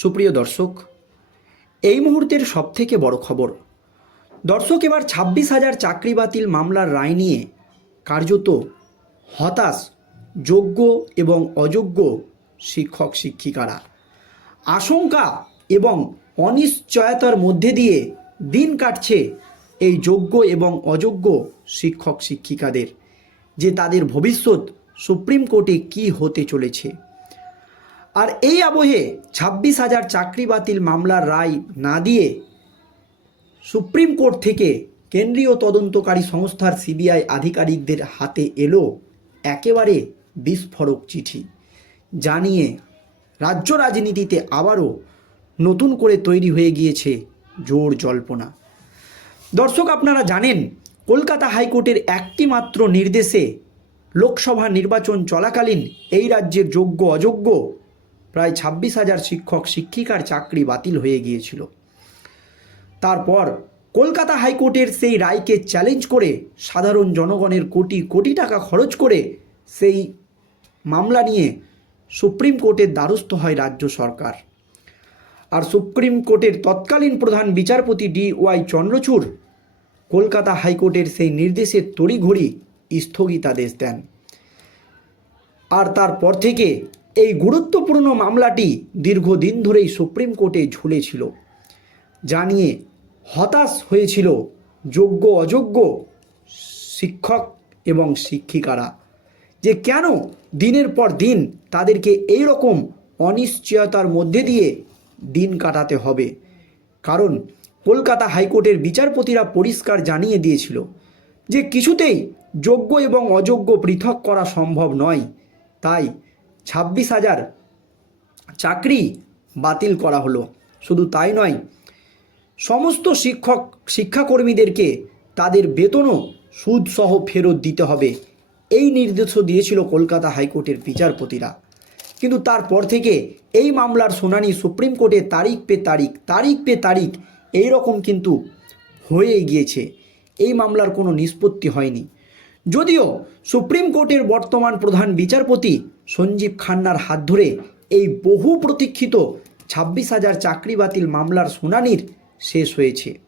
সুপ্রিয় দর্শক, এই মুহূর্তের সবথেকে বড় খবর, দর্শক এবার ছাব্বিশ হাজার চাকরি বাতিল মামলার রায় নিয়ে কার্যত হতাশ, যোগ্য এবং অযোগ্য শিক্ষক, শিক্ষিকারা। আশঙ্কা এবং অনিশ্চয়তার মধ্যে দিয়ে দিন কাটছে এই যোগ্য এবং অযোগ্য শিক্ষক, শিক্ষিকাদের, যে তাদের ভবিষ্যৎ সুপ্রিম কোর্টে কি হতে চলেছে। আর এই আবহে ছাব্বিশ হাজার চাকরি বাতিল মামলার রায় না দিয়ে সুপ্রিম কোর্ট থেকে কেন্দ্রীয় তদন্তকারী সংস্থার সিবিআই আধিকারিকদের হাতে এলো একেবারে বিস্ফোরক চিঠি জানিয়ে রাজ্য রাজনীতিতে আবারও নতুন করে তৈরি হয়ে গিয়েছে জোর জল্পনা। দর্শক, আপনারা জানেন, কলকাতা হাইকোর্টের একটি মাত্র নির্দেশে লোকসভা নির্বাচন চলাকালীন এই রাজ্যের যোগ্য অযোগ্য প্রায় ছাব্বিশ হাজার শিক্ষক, শিক্ষিকার চাকরি বাতিল হয়ে গিয়েছিল। তারপর কলকাতা হাইকোর্টের সেই রায়কে চ্যালেঞ্জ করে সাধারণ জনগণের কোটি কোটি টাকা খরচ করে সেই মামলা নিয়ে সুপ্রিম কোর্টের দ্বারস্থ হয় রাজ্য সরকার। আর সুপ্রিম কোর্টের তৎকালীন প্রধান বিচারপতি ডি ওয়াই চন্দ্রচূড় কলকাতা হাইকোর্টের সেই নির্দেশের তড়িঘড়ি স্থগিতাদেশ দেন। আর তারপর থেকে এই গুরুত্বপূর্ণ মামলাটি দীর্ঘদিন ধরেই সুপ্রিম কোর্টে ঝুলেছিল, জানিয়ে হতাশ হয়েছিল যোগ্য অযোগ্য শিক্ষক এবং শিক্ষিকারা যে কেন দিনের পর দিন তাদেরকে এই রকম অনিশ্চয়তার মধ্যে দিয়ে দিন কাটাতে হবে। কারণ কলকাতা হাইকোর্টের বিচারপতিরা পরিষ্কার জানিয়ে দিয়েছিল যে কিছুতেই যোগ্য এবং অযোগ্য পৃথক করা সম্ভব নয়। তাই ছাব্বিশ হাজার চাকরি বাতিল করা হলো। শুধু তাই নয়, সমস্ত শিক্ষক, শিক্ষাকর্মীদেরকে তাদের বেতনও সুদসহ ফেরত দিতে হবে। এই নির্দেশও দিয়েছিল কলকাতা হাইকোর্টের বিচারপতিরা। কিন্তু তারপর থেকে এই মামলার শুনানি সুপ্রিম কোর্টে তারিখ পে তারিখ তারিখ পে তারিখ এই রকম কিন্তু হয়েই গিয়েছে। এই মামলার কোনো নিষ্পত্তি হয়নি। যদিও সুপ্রিম কোর্টের বর্তমান প্রধান বিচারপতি সঞ্জীব খান্নার হাত ধরে এই বহু প্রতীক্ষিত ছাব্বিশ হাজার চাকরি বাতিল মামলার শুনানির শেষ হয়েছে।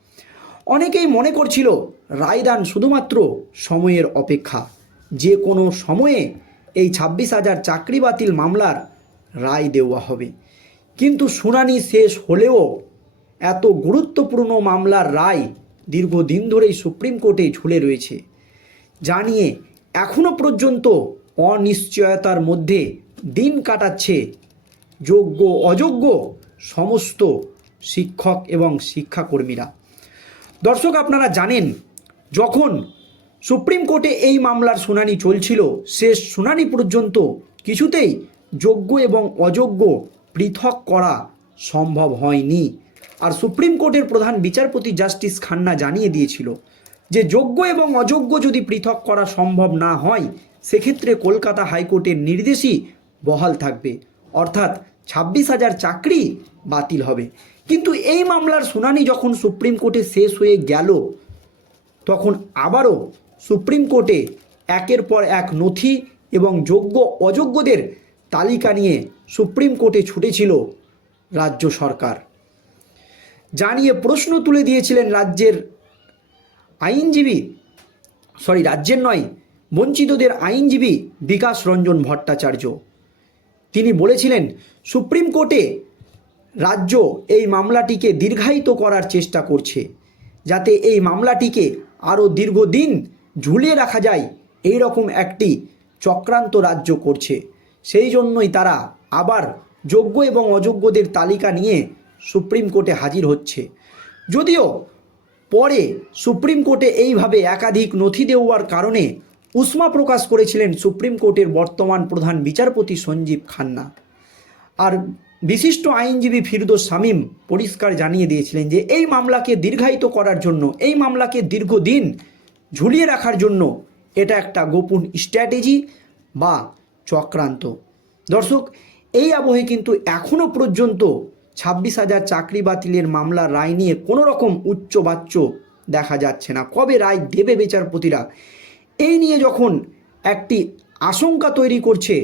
অনেকেই মনে করছিল রায়দান শুধুমাত্র সময়ের অপেক্ষা। যে কোনো সময়ে এই ছাব্বিশ হাজার চাকরি বাতিল মামলার রায় দেওয়া হবে। কিন্তু শুনানি শেষ হলেও এত গুরুত্বপূর্ণ মামলার রায় দীর্ঘদিন ধরেই সুপ্রিম কোর্টে ঝুলে রয়েছে। জানিয়ে এখনও পর্যন্ত অনিশ্চয়তার মধ্যে দিন কাটাচ্ছে যোগ্য, অযোগ্য সমস্ত শিক্ষক এবং শিক্ষাকর্মীরা। দর্শক, আপনারা জানেন, যখন সুপ্রিম কোর্টে এই মামলার শুনানি চলছিল, শেষ শুনানি পর্যন্ত কিছুতেই যোগ্য এবং অযোগ্য পৃথক করা সম্ভব হয়নি। আর সুপ্রিম কোর্টের প্রধান বিচারপতি জাস্টিস খান্না জানিয়ে দিয়েছিল যে যোগ্য এবং অযোগ্য যদি পৃথক করা সম্ভব না হয়, সেক্ষেত্রে কলকাতা হাইকোর্টের নির্দেশই বহাল থাকবে। অর্থাৎ ছাব্বিশ হাজার চাকরি বাতিল হবে। কিন্তু এই মামলার শুনানি যখন সুপ্রিম কোর্টে শেষ হয়ে গেল, তখন আবারও সুপ্রিম কোর্টে একের পর এক নথি এবং যোগ্য অযোগ্যদের তালিকা নিয়ে সুপ্রিম কোর্টে ছুটেছিল রাজ্য সরকার। জানিয়ে প্রশ্ন তুলে দিয়েছিলেন রাজ্যের আইনজীবী সরি রাজ্যের নয়, বঞ্চিতদের আইনজীবী বিকাশ রঞ্জন ভট্টাচার্য। তিনি বলেছিলেন, সুপ্রিম কোর্টে রাজ্য এই মামলাটিকে দীর্ঘায়িত করার চেষ্টা করছে, যাতে এই মামলাটিকে আরও দীর্ঘদিন ঝুলিয়ে রাখা যায় এই রকম একটি চক্রান্ত রাজ্য করছে। সেই জন্যই তারা আবার যোগ্য এবং অযোগ্যদের তালিকা নিয়ে সুপ্রিম কোর্টে হাজির হচ্ছে। যদিও পরে সুপ্রিম কোর্টে এইভাবে একাধিক নথি দেওয়ার কারণে উষ্মা প্রকাশ করেছিলেন সুপ্রিম কোর্টের বর্তমান প্রধান বিচারপতি সঞ্জীব খান্না। আর বিশিষ্ট আইনজীবী ফিরদোস শামীম পরিষ্কার জানিয়ে দিয়েছিলেন যে, এই মামলাকে দীর্ঘায়িত করার জন্য, এই মামলাকে দীর্ঘদিন ঝুলিয়ে রাখার জন্য এটা একটা গোপন স্ট্র্যাটেজি বা চক্রান্ত। দর্শক, এই আবহে কিন্তু এখনও পর্যন্ত ছাব্বিশ হাজার চাকরি বাতিলের মামলার রায় নিয়ে কোনো রকম উচ্চ বাচ্চ দেখা যাচ্ছে না। কবে রায় দেবে বিচারপতিরা? এই নিয়ে যখন একটি আশঙ্কা তৈরি করছে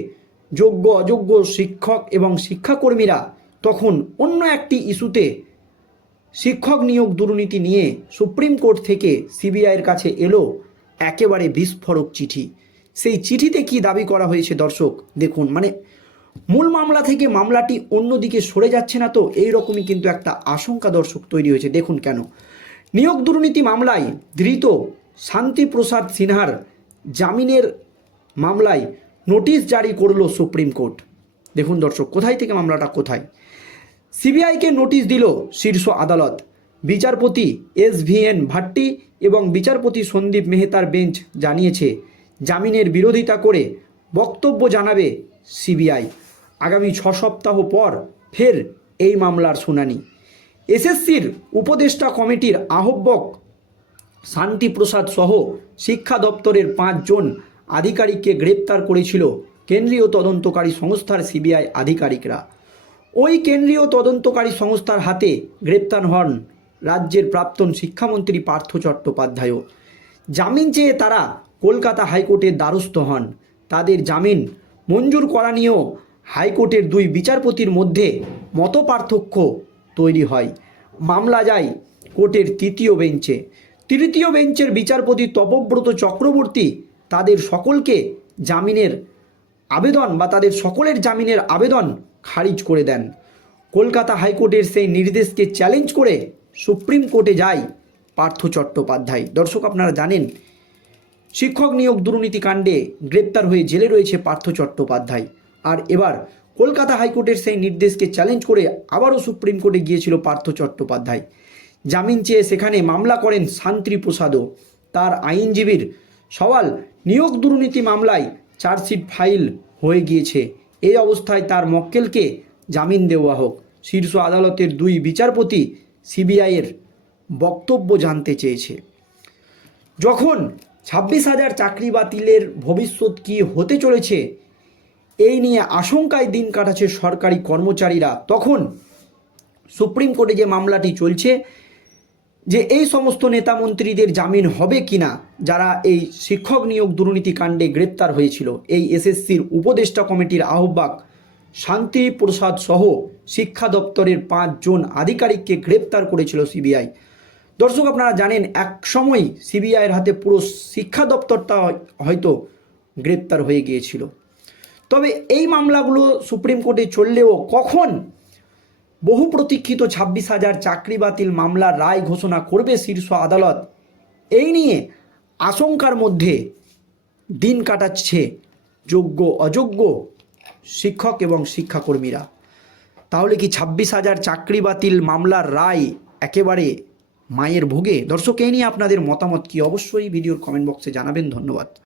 যোগ্য, অযোগ্য শিক্ষক এবং শিক্ষাকর্মীরা, তখন অন্য একটি ইস্যুতে শিক্ষক নিয়োগ দুর্নীতি নিয়ে সুপ্রিম কোর্ট থেকে সিবিআইয়ের কাছে এলো একেবারে বিস্ফোরক চিঠি। সেই চিঠিতে কি দাবি করা হয়েছে দর্শক, দেখুন। মানে মূল মামলা থেকে মামলাটি অন্যদিকে সরে যাচ্ছে না তো, এই রকমই কিন্তু একটা আশঙ্কা দর্শক তৈরি হয়েছে। দেখুন কেন। নিয়োগ দুর্নীতি মামলায় ধৃত শান্তিপ্রসাদ সিনহার জামিনের মামলায় নোটিশ জারি করল সুপ্রিম কোর্ট। দেখুন দর্শক, কোথায় থেকে মামলাটা কোথায়? সিবিআইকে নোটিশ দিল শীর্ষ আদালত। বিচারপতি এস ভি এন ভাট্টি এবং বিচারপতি সন্দীপ মেহতার বেঞ্চ জানিয়েছে, জামিনের বিরোধিতা করে বক্তব্য জানাবে সিবিআই। আগামী ছ সপ্তাহ পর ফের এই মামলার শুনানি। এসএসসির উপদেষ্টা কমিটির আহ্বক শান্তিপ্রসাদ সহ শিক্ষা দপ্তরের পাঁচজন আধিকারিককে গ্রেপ্তার করেছিল কেন্দ্রীয় তদন্তকারী সংস্থার সিবিআই আধিকারিকরা। ওই কেন্দ্রীয় তদন্তকারী সংস্থার হাতে গ্রেপ্তার হন রাজ্যের প্রাক্তন শিক্ষামন্ত্রী পার্থ চট্টোপাধ্যায়ও জামিন চেয়ে তারা কলকাতা হাইকোর্টের দ্বারস্থ হন। তাদের জামিন মঞ্জুর করা নিয়েও হাইকোর্টের দুই বিচারপতির মধ্যে মতপার্থক্য তৈরি হয়। মামলা যায় কোর্টের তৃতীয় বেঞ্চে। তৃতীয় বেঞ্চের বিচারপতি তপব্রত চক্রবর্তী তাদের সকলকে জামিনের আবেদন বা তাদের সকলের জামিনের আবেদন খারিজ করে দেন। কলকাতা হাইকোর্টের সেই নির্দেশকে চ্যালেঞ্জ করে সুপ্রিম কোর্টে যায় পার্থ চট্টোপাধ্যায়। দর্শক, আপনারা জানেন, শিক্ষক নিয়োগ দুর্নীতি কাণ্ডে গ্রেপ্তার হয়ে জেলে রয়েছে পার্থ চট্টোপাধ্যায়। আর এবার কলকাতা হাইকোর্টের সেই নির্দেশকে চ্যালেঞ্জ করে আবারও সুপ্রিম কোর্টে গিয়েছিল পার্থ চট্টোপাধ্যায়। জামিন চেয়ে সেখানে মামলা করেন শান্তি প্রসাদও তার আইনজীবীর সওয়াল, নিয়োগ দুর্নীতি মামলায় চার্জশিট ফাইল হয়ে গিয়েছে। এই অবস্থায় তার মক্কেলকে জামিন দেওয়া হোক। শীর্ষ আদালতের দুই বিচারপতি সিবিআইয়ের বক্তব্য জানতে চেয়েছে। যখন ছাব্বিশ হাজার চাকরি বাতিলের ভবিষ্যৎ কী হতে চলেছে এই নিয়ে আশঙ্কায় দিন কাটাচ্ছে সরকারি কর্মচারীরা। তখন সুপ্রিম কোর্টে যে মামলাটি চলছে, যে এই সমস্ত নেতা মন্ত্রীদের জামিন হবে কিনা, যারা এই শিক্ষক নিয়োগ দুর্নীতি কাণ্ডে গ্রেপ্তার হয়েছিল, এই এসএসসির উপদেষ্টা কমিটির আহ্বায়ক শান্তি প্রসাদ সহ শিক্ষা দপ্তরের পাঁচজন আধিকারিককে গ্রেপ্তার করেছিল সিবিআই। দর্শক, আপনারা জানেন, এক সময় সিবিআইয়ের হাতে পুরো শিক্ষা দপ্তরটা হয়তো গ্রেপ্তার হয়ে গিয়েছিল। তবে এই মামলাগুলো সুপ্রিম কোর্টে চললেও কখন বহু প্রতীক্ষিত ছাব্বিশ হাজার চাকরি বাতিল মামলার রায় ঘোষণা করবে শীর্ষ আদালত, এই নিয়ে আশঙ্কার মধ্যে দিন কাটাচ্ছে যোগ্য, অযোগ্য শিক্ষক এবং শিক্ষাকর্মীরা। তাহলে কি ছাব্বিশ হাজার চাকরি বাতিল মামলার রায় একেবারে মায়ের ভোগে? দর্শক, এই নিয়ে আপনাদের মতামত কি? অবশ্যই ভিডিওর কমেন্ট বক্সে জানাবেন। ধন্যবাদ।